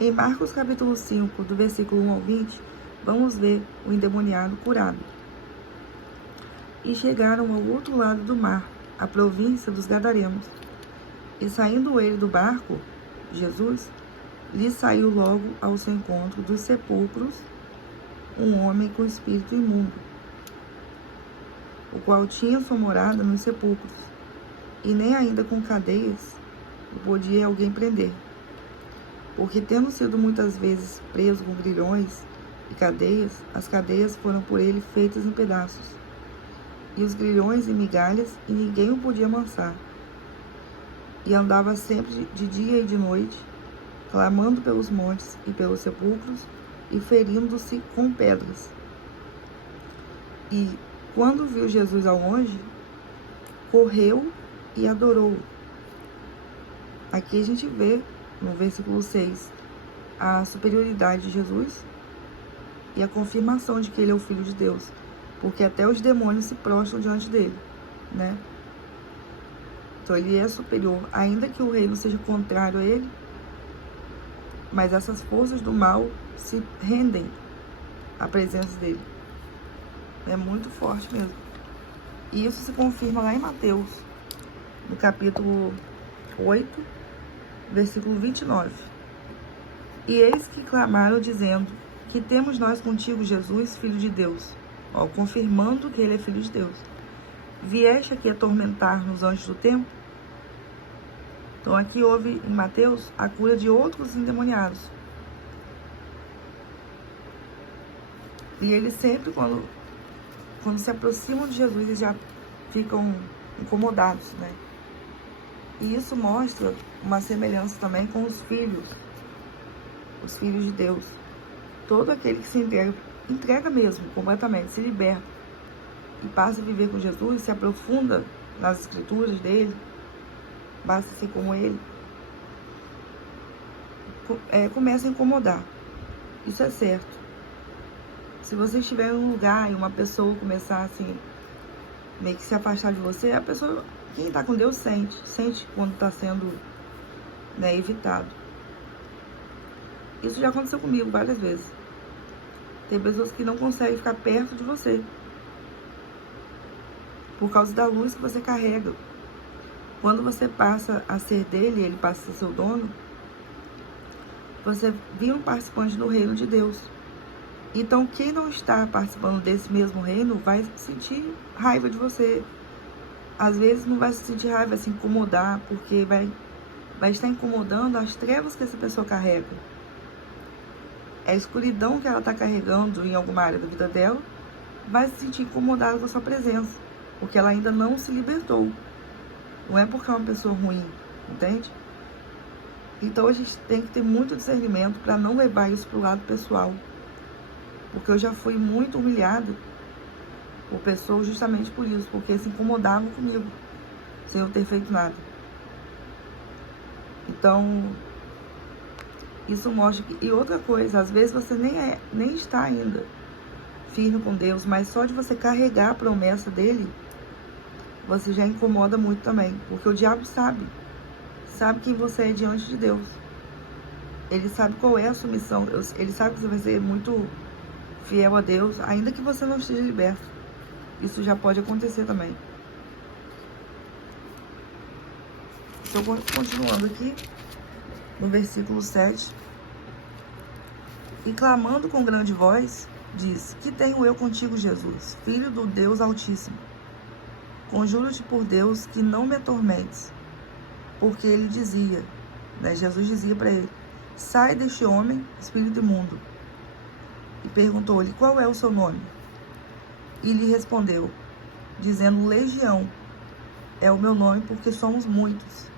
Em Marcos capítulo 5, do versículo 1 ao 20, vamos ver o endemoniado curado. E chegaram ao outro lado do mar, a província dos Gadarenos. E saindo ele do barco, Jesus, lhe saiu logo ao seu encontro dos sepulcros um homem com espírito imundo, o qual tinha sua morada nos sepulcros, e nem ainda com cadeias podia alguém prender, porque tendo sido muitas vezes preso com grilhões e cadeias, as cadeias foram por ele feitas em pedaços, e os grilhões em migalhas, e ninguém o podia amansar. E andava sempre de dia e de noite, clamando pelos montes e pelos sepulcros, e ferindo-se com pedras. E, quando viu Jesus ao longe, correu e adorou-o. Aqui a gente vê, no versículo 6, a superioridade de Jesus e a confirmação de que ele é o Filho de Deus, porque até os demônios se prostram diante dele, né? Então ele é superior, ainda que o reino seja contrário a ele, mas essas forças do mal se rendem à presença dele. É muito forte mesmo. E isso se confirma lá em Mateus, no capítulo 8, versículo 29. E eis que clamaram, dizendo: que temos nós contigo, Jesus, Filho de Deus? Ó, confirmando que ele é Filho de Deus. Vieste aqui atormentar-nos antes do tempo? Então aqui houve em Mateus a cura de outros endemoniados. E eles sempre, quando se aproximam de Jesus, eles já ficam incomodados, né? E isso mostra uma semelhança também com os filhos de Deus. Todo aquele que se entrega mesmo, completamente, se liberta e passa a viver com Jesus, se aprofunda nas escrituras dele, basta ser como ele, começa a incomodar. Isso é certo. Se você estiver em um lugar e uma pessoa começar assim, meio que se afastar de você, a pessoa, quem está com Deus, sente quando está sendo, né, evitado. Isso já aconteceu comigo várias vezes. Tem pessoas que não conseguem ficar perto de você por causa da luz que você carrega. Quando você passa a ser dele, ele passa a ser seu dono, você vira um participante do reino de Deus. Então, quem não está participando desse mesmo reino vai sentir raiva de você. Às vezes não vai se sentir raiva, vai se incomodar, porque vai estar incomodando as trevas que essa pessoa carrega. É a escuridão que ela está carregando em alguma área da vida dela, vai se sentir incomodada com a sua presença, porque ela ainda não se libertou. Não é porque é uma pessoa ruim, entende? Então a gente tem que ter muito discernimento para não levar isso para o lado pessoal. Porque eu já fui muito humilhada por pessoas justamente por isso, porque se incomodavam comigo, sem eu ter feito nada. Então, isso mostra que... E outra coisa, às vezes você nem está ainda firme com Deus, mas só de você carregar a promessa dele, você já incomoda muito também. Porque o diabo sabe quem você é diante de Deus. Ele sabe qual é a sua missão, ele sabe que você vai ser muito fiel a Deus, ainda que você não esteja liberto. Isso já pode acontecer também. Estou continuando aqui no versículo 7. E clamando com grande voz, diz: que tenho eu contigo, Jesus, Filho do Deus Altíssimo? Conjuro-te por Deus que não me atormentes. Porque ele dizia, né, Jesus dizia para ele: sai deste homem, espírito imundo. E perguntou-lhe: qual é o seu nome? E lhe respondeu, dizendo: Legião é o meu nome, porque somos muitos.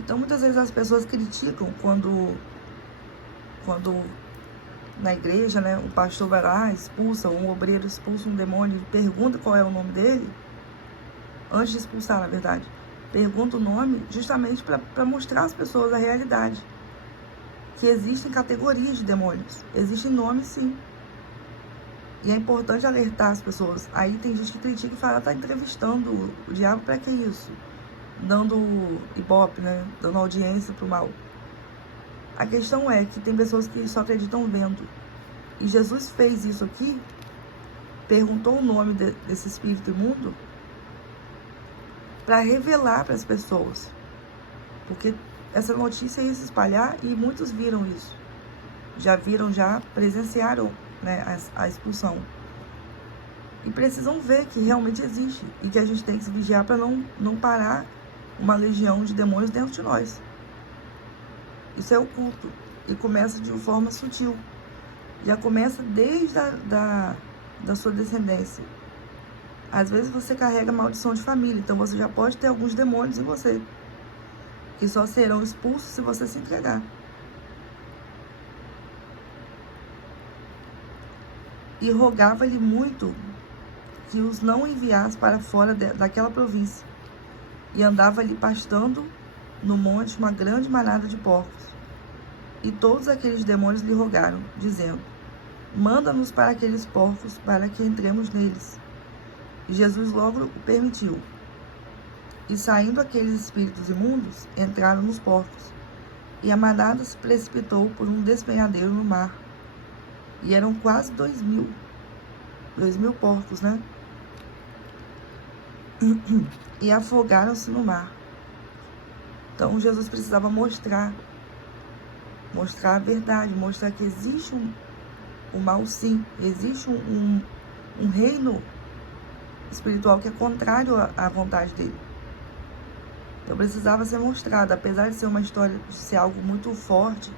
Então, muitas vezes as pessoas criticam quando na igreja, né, o pastor vai lá, expulsa, um obreiro expulsa um demônio, pergunta qual é o nome dele, antes de expulsar, na verdade. Pergunta o nome justamente para mostrar às pessoas a realidade. Que existem categorias de demônios. Existem nomes, sim. E é importante alertar as pessoas. Aí tem gente que critica e fala: tá entrevistando o diabo, para que isso? dando ibope, né? Dando audiência pro mal. A questão é que tem pessoas que só acreditam vendo. E Jesus fez isso aqui, perguntou o nome desse espírito imundo para revelar para as pessoas. Porque essa notícia ia se espalhar e muitos viram isso. Já viram, já presenciaram, né, a expulsão. E precisam ver que realmente existe e que a gente tem que se vigiar para não parar uma legião de demônios dentro de nós. Isso é oculto e começa de forma sutil. Já começa desde da sua descendência. Às vezes você carrega maldição de família, então você já pode ter alguns demônios em você, que só serão expulsos se você se entregar. E rogava-lhe muito que os não enviasse para fora daquela província. E andava ali pastando no monte uma grande manada de porcos. E todos aqueles demônios lhe rogaram, dizendo: manda-nos para aqueles porcos, para que entremos neles. E Jesus logo o permitiu. E saindo aqueles espíritos imundos, entraram nos porcos. E a manada se precipitou por um despenhadeiro no mar. E eram quase 2.000 porcos, né? E afogaram-se no mar. Então Jesus precisava mostrar a verdade, mostrar que existe o mal, sim, existe um reino espiritual que é contrário à vontade dele. Então precisava ser mostrado, apesar de ser uma história, de ser algo muito forte,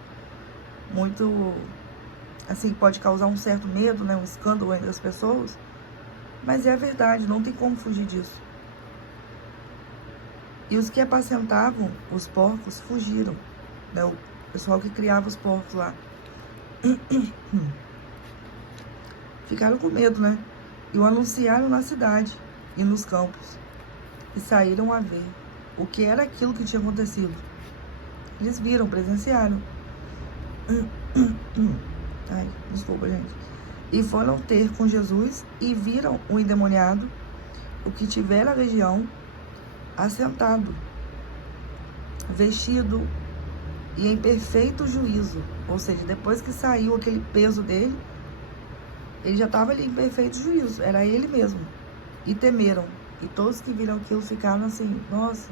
muito, assim, pode causar um certo medo, né, um escândalo entre as pessoas, mas é a verdade, não tem como fugir disso. E os que apacentavam os porcos fugiram, né, o pessoal que criava os porcos lá. Ficaram com medo, né? E o anunciaram na cidade e nos campos. E saíram a ver o que era aquilo que tinha acontecido. Eles viram, presenciaram. Ai, desculpa, gente. E foram ter com Jesus e viram o endemoniado, o que tivera a legião, assentado, vestido e em perfeito juízo. Ou seja, depois que saiu aquele peso dele, ele já estava ali em perfeito juízo, era ele mesmo. E temeram. E todos que viram aquilo ficaram assim, nossa,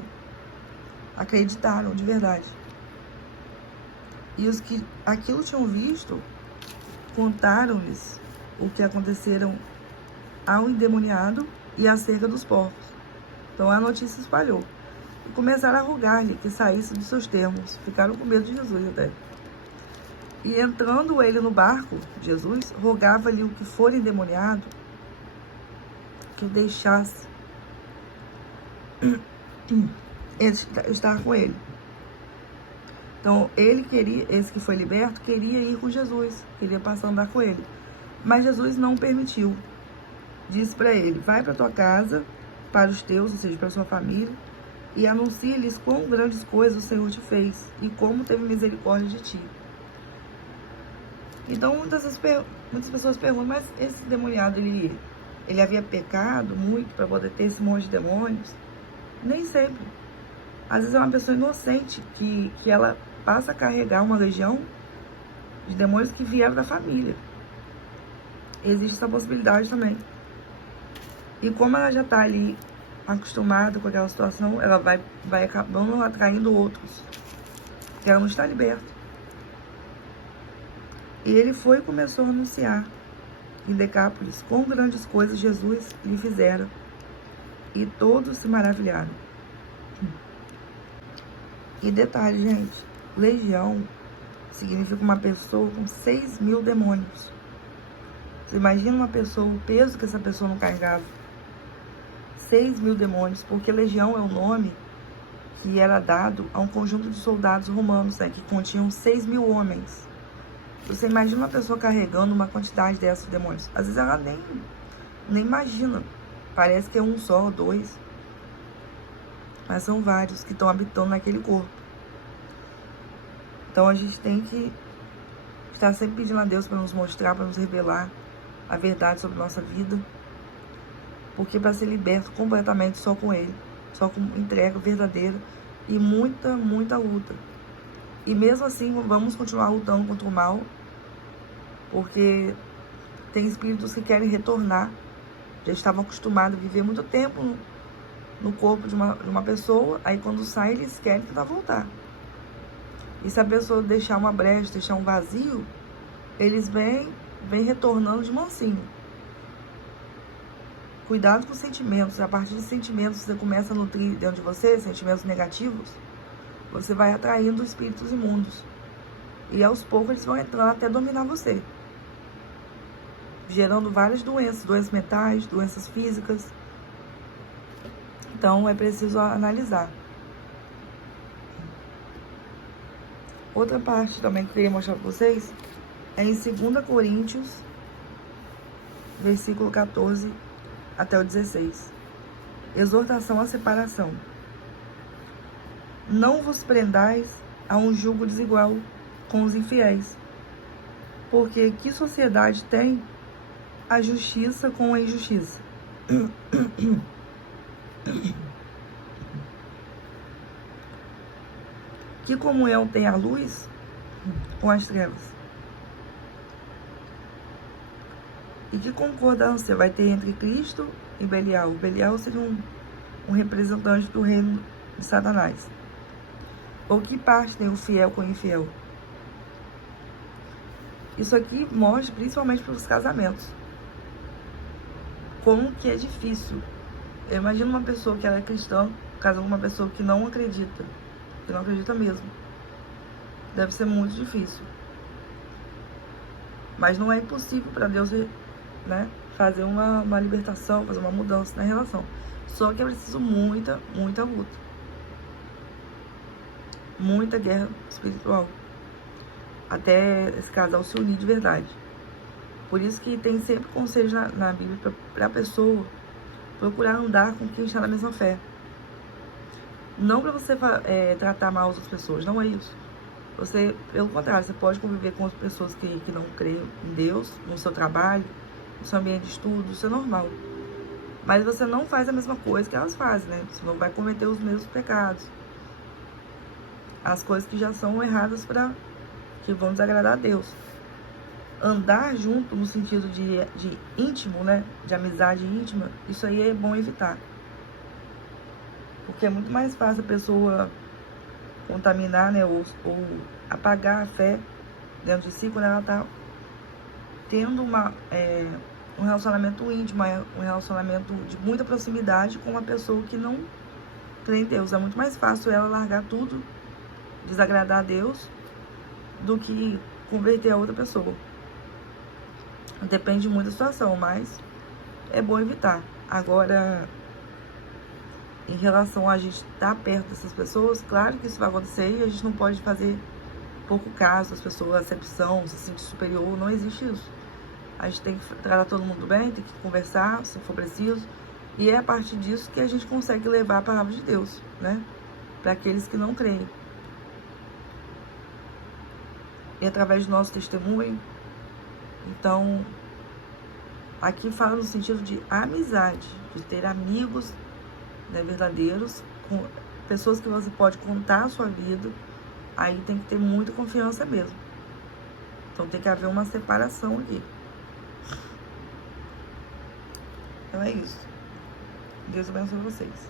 acreditaram de verdade. E os que aquilo tinham visto, contaram-lhes o que aconteceram ao endemoniado e acerca dos porcos. Então a notícia espalhou. E começaram a rogar-lhe que saísse dos seus termos. Ficaram com medo de Jesus até. E entrando ele no barco, Jesus rogava-lhe o que for endemoniado que o deixasse estar com ele. Então ele queria, esse que foi liberto, queria ir com Jesus, queria passar a andar com ele. Mas Jesus não permitiu. Disse para ele: vai para tua casa, para os teus, ou seja, para a sua família, e anuncia-lhes quão grandes coisas o Senhor te fez e como teve misericórdia de ti. Então muitas pessoas perguntam: mas esse demoniado, ele havia pecado muito para poder ter esse monte de demônios? Nem sempre. Às vezes é uma pessoa inocente que ela passa a carregar uma legião de demônios que vieram da família. Existe essa possibilidade também. E como ela já está ali acostumada com aquela situação, ela vai acabando atraindo outros, que ela não está liberta. E ele foi e começou a anunciar em Decápolis quão grandes coisas Jesus lhe fizera. E todos se maravilharam. E detalhe, gente, legião significa uma pessoa com 6.000 demônios. Você imagina uma pessoa, o peso que essa pessoa não carregava. 6.000 demônios, porque legião é o nome que era dado a um conjunto de soldados romanos, né, que continham 6.000 homens. Você imagina uma pessoa carregando uma quantidade dessas de demônios. Às vezes ela nem imagina. Parece que é um só, dois. Mas são vários que estão habitando naquele corpo. Então a gente tem que estar sempre pedindo a Deus para nos mostrar, para nos revelar a verdade sobre nossa vida. Porque para ser liberto completamente só com Ele, só com entrega verdadeira e muita, muita luta. E mesmo assim, vamos continuar lutando contra o mal, porque tem espíritos que querem retornar. Já estavam acostumados a viver muito tempo no corpo de uma pessoa, aí quando sai, eles querem tentar voltar. E se a pessoa deixar uma brecha, deixar um vazio, eles vêm retornando de mansinho. Cuidado com os sentimentos. A partir de sentimentos você começa a nutrir dentro de você, sentimentos negativos, você vai atraindo espíritos imundos. E aos poucos eles vão entrando até dominar você, gerando várias doenças, doenças mentais, doenças físicas. Então é preciso analisar. Outra parte também que eu queria mostrar para vocês é em 2 Coríntios, versículo 14 até o 16. Exortação à separação. Não vos prendais a um jugo desigual com os infiéis, porque que sociedade tem a justiça com a injustiça? Que comunhão tem a luz com as trevas? E que concordância vai ter entre Cristo e Belial? Belial seria um representante do reino de Satanás. Ou que parte tem o fiel com o infiel? Isso aqui mostra principalmente para os casamentos. Como que é difícil. Eu imagino uma pessoa que ela é cristã casando com uma pessoa que não acredita mesmo. Deve ser muito difícil. Mas não é impossível para Deus, né, fazer uma libertação, fazer uma mudança na relação. Só que é preciso muita, muita luta. Muita guerra espiritual. Até esse casal se unir de verdade. Por isso que tem sempre conselhos na Bíblia para a pessoa procurar andar com quem está na mesma fé. Não para você tratar mal as outras pessoas, não é isso. Você, pelo contrário, você pode conviver com outras pessoas que não creem em Deus, no seu trabalho, no seu ambiente de estudo, isso é normal. Mas você não faz a mesma coisa que elas fazem, né? Você não vai cometer os mesmos pecados. As coisas que já são erradas que vão desagradar a Deus. Andar junto no sentido de íntimo, né? De amizade íntima, isso aí é bom evitar. Porque é muito mais fácil a pessoa contaminar, né? Ou apagar a fé dentro de si quando ela está tendo um relacionamento íntimo, um relacionamento de muita proximidade com uma pessoa que não crê em Deus. É muito mais fácil ela largar tudo, desagradar a Deus, do que converter a outra pessoa. Depende muito da situação, mas é bom evitar. Agora, em relação a gente estar perto dessas pessoas, claro que isso vai acontecer e a gente não pode fazer pouco caso, as pessoas, acepção, se sentir superior, não existe isso. A gente tem que tratar todo mundo bem, tem que conversar, se for preciso, e é a partir disso que a gente consegue levar a palavra de Deus, né? Para aqueles que não creem. E através do nosso testemunho. Então, aqui fala no sentido de amizade, de ter amigos, né, verdadeiros, com pessoas que você pode contar a sua vida. Aí tem que ter muita confiança mesmo. Então tem que haver uma separação aqui. Então é isso. Deus abençoe vocês.